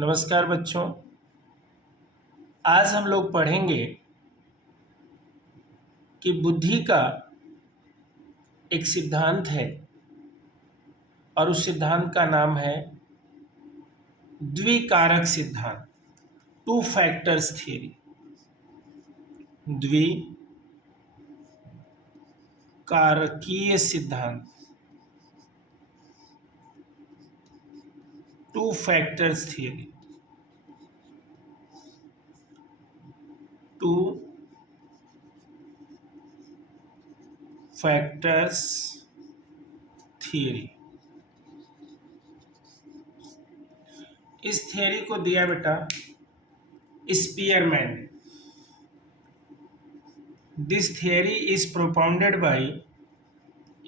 नमस्कार बच्चों। आज हम लोग पढ़ेंगे कि बुद्धि का एक सिद्धांत है और उस सिद्धांत का नाम है द्विकारक सिद्धांत, टू फैक्टर्स थ्योरी। द्विकारकीय सिद्धांत, two factors theory. Two factors theory. इस थ्योरी को दिया बेटा स्पीयरमैन ने। This theory is propounded by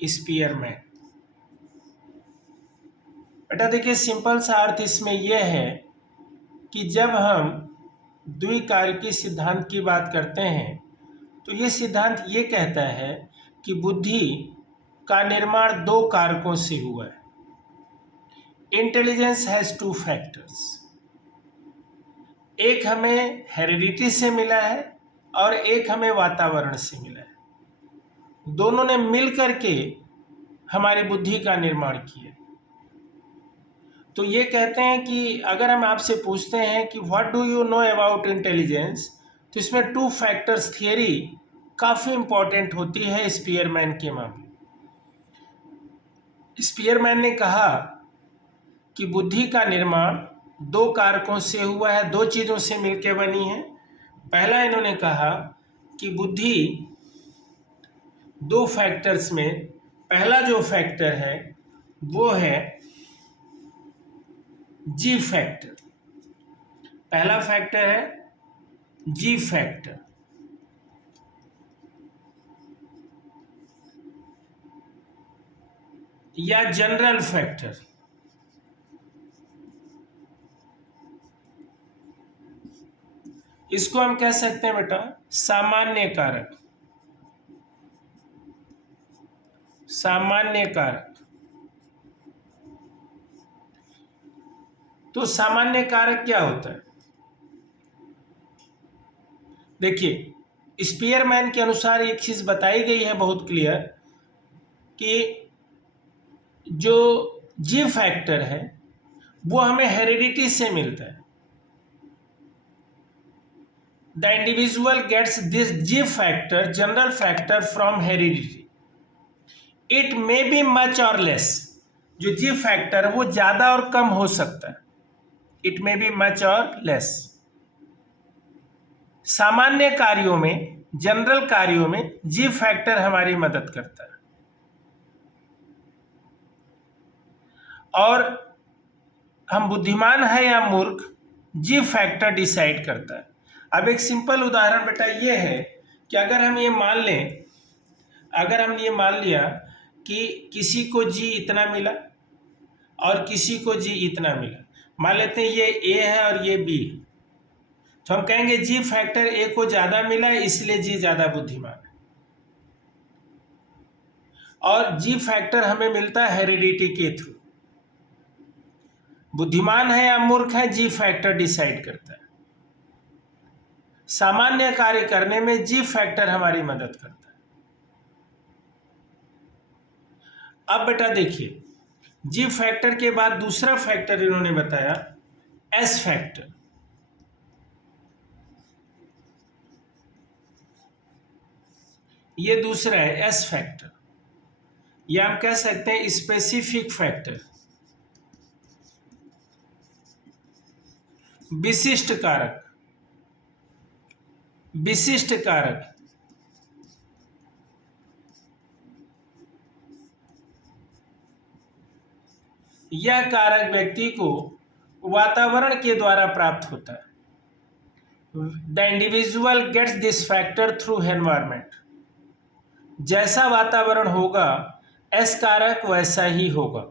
Spearman. बेटा देखिए, सिंपल सा अर्थ इसमें यह है कि जब हम द्विकारकीय सिद्धांत की बात करते हैं तो ये सिद्धांत ये कहता है कि बुद्धि का निर्माण दो कारकों से हुआ है। Intelligence has two factors. एक हमें हेरिडिटी से मिला है और एक हमें वातावरण से मिला है। दोनों ने मिल करके हमारी बुद्धि का निर्माण किया। तो ये कहते हैं कि अगर हम आपसे पूछते हैं कि what do you know about intelligence, तो इसमें टू फैक्टर्स थियरी काफ़ी इंपॉर्टेंट होती है स्पीयरमैन के मामले। स्पीयरमैन ने कहा कि बुद्धि का निर्माण दो कारकों से हुआ है, दो चीज़ों से मिलकर बनी है। पहला इन्होंने कहा कि बुद्धि दो फैक्टर्स में, पहला जो फैक्टर है वो है जी फैक्टर। पहला फैक्टर है जी फैक्टर। या जनरल फैक्टर। इसको हम कह सकते हैं बेटा सामान्य कारक। सामान्य कारक। तो सामान्य कारक क्या होता है? देखिए, स्पीयरमैन के अनुसार एक चीज बताई गई है बहुत क्लियर कि जो जी फैक्टर है वो हमें हेरिडिटी से मिलता है। The individual gets this G factor, general factor, from heredity. It may be much और लेस। जो जी फैक्टर है वो ज्यादा और कम हो सकता है। इट मे बी मच और लेस। सामान्य कार्यों में, जनरल कार्यों में जी फैक्टर हमारी मदद करता है। और हम बुद्धिमान है या मूर्ख, जी फैक्टर डिसाइड करता है। अब एक सिंपल उदाहरण बेटा ये है कि अगर हम ये मान लिया कि किसी को जी इतना मिला और किसी को जी इतना मिला। मान लेते हैं ये ए है और ये बी है, तो हम कहेंगे जी फैक्टर ए को ज्यादा मिला इसलिए जी ज्यादा बुद्धिमान है। और जी फैक्टर हमें मिलता है हेरिडिटी के थ्रू। बुद्धिमान है या मूर्ख है, जी फैक्टर डिसाइड करता है। सामान्य कार्य करने में जी फैक्टर हमारी मदद करता है। अब बेटा देखिए, जी फैक्टर के बाद दूसरा फैक्टर इन्होंने बताया एस फैक्टर। ये दूसरा है एस फैक्टर, या हम कह सकते हैं स्पेसिफिक फैक्टर, विशिष्ट कारक। विशिष्ट कारक यह कारक व्यक्ति को वातावरण के द्वारा प्राप्त होता है। The individual gets this factor through environment. जैसा वातावरण होगा एस कारक वैसा ही होगा।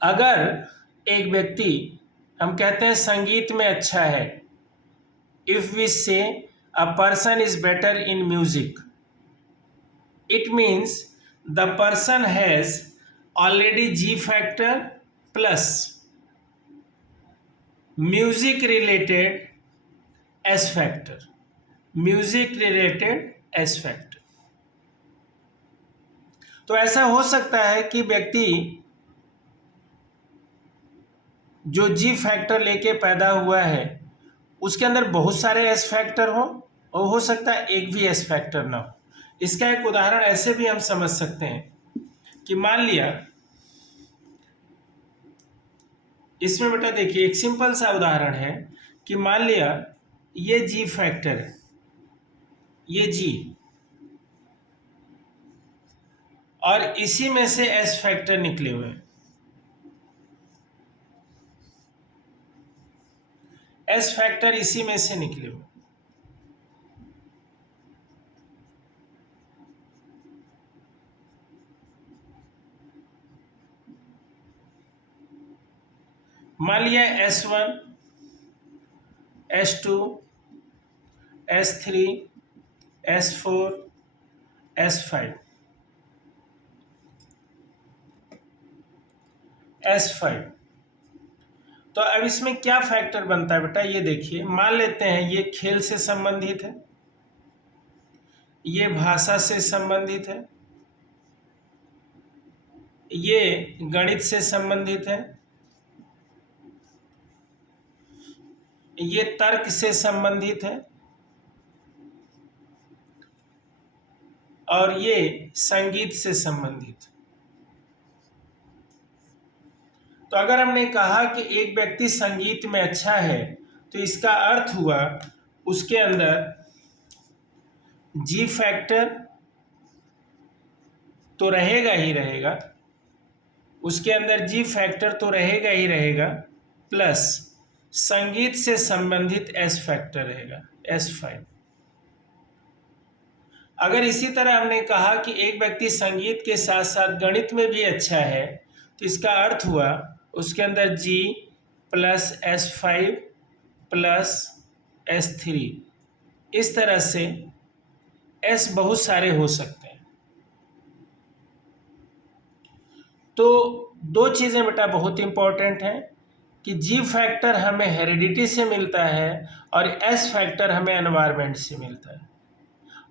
अगर एक व्यक्ति, हम कहते हैं संगीत में अच्छा है, इफ वी से a person is better in music, it means the person has already ji factor plus music related S factor, music related S factor. तो ऐसा हो सकता है कि व्यक्ति जो जी फैक्टर लेके पैदा हुआ है उसके अंदर बहुत सारे एस फैक्टर हो, और हो सकता है एक भी एस फैक्टर ना हो। इसका एक उदाहरण ऐसे भी हम समझ सकते हैं कि मान लिया, इसमें बेटा देखिए एक सिंपल सा उदाहरण है कि मान लिया ये जी फैक्टर है, ये जी, और इसी में से एस फैक्टर निकले हुए हैं। एस फैक्टर इसी में से निकले हुए। मान लिया S1, S2, S3, S4, S5, S5। तो अब इसमें क्या फैक्टर बनता है बेटा, ये देखिए, मान लेते हैं ये खेल से संबंधित है, ये भाषा से संबंधित है, ये गणित से संबंधित है, ये तर्क से संबंधित है, और ये संगीत से संबंधित। तो अगर हमने कहा कि एक व्यक्ति संगीत में अच्छा है तो इसका अर्थ हुआ उसके अंदर जी फैक्टर तो रहेगा ही रहेगा, उसके अंदर जी फैक्टर तो रहेगा ही रहेगा, प्लस संगीत से संबंधित एस फैक्टर रहेगा, S5। अगर इसी तरह हमने कहा कि एक व्यक्ति संगीत के साथ साथ गणित में भी अच्छा है तो इसका अर्थ हुआ उसके अंदर G plus S5 plus S3, इस तरह से S बहुत सारे हो सकते हैं। तो दो चीज़ें बेटा बहुत इंपॉर्टेंट हैं कि G फैक्टर हमें हेरिडिटी से मिलता है और S फैक्टर हमें एनवायरनमेंट से मिलता है,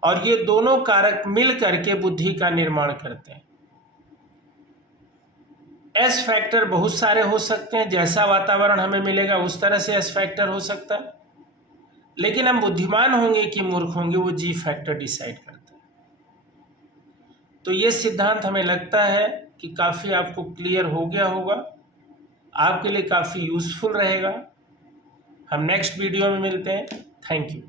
और ये दोनों कारक मिल करके बुद्धि का निर्माण करते हैं। एस फैक्टर बहुत सारे हो सकते हैं, जैसा वातावरण हमें मिलेगा उस तरह से एस फैक्टर हो सकता है, लेकिन हम बुद्धिमान होंगे कि मूर्ख होंगे वो जी फैक्टर डिसाइड करता है। तो ये सिद्धांत हमें लगता है कि काफ़ी आपको क्लियर हो गया होगा, आपके लिए काफ़ी यूजफुल रहेगा। हम नेक्स्ट वीडियो में मिलते हैं। Thank you.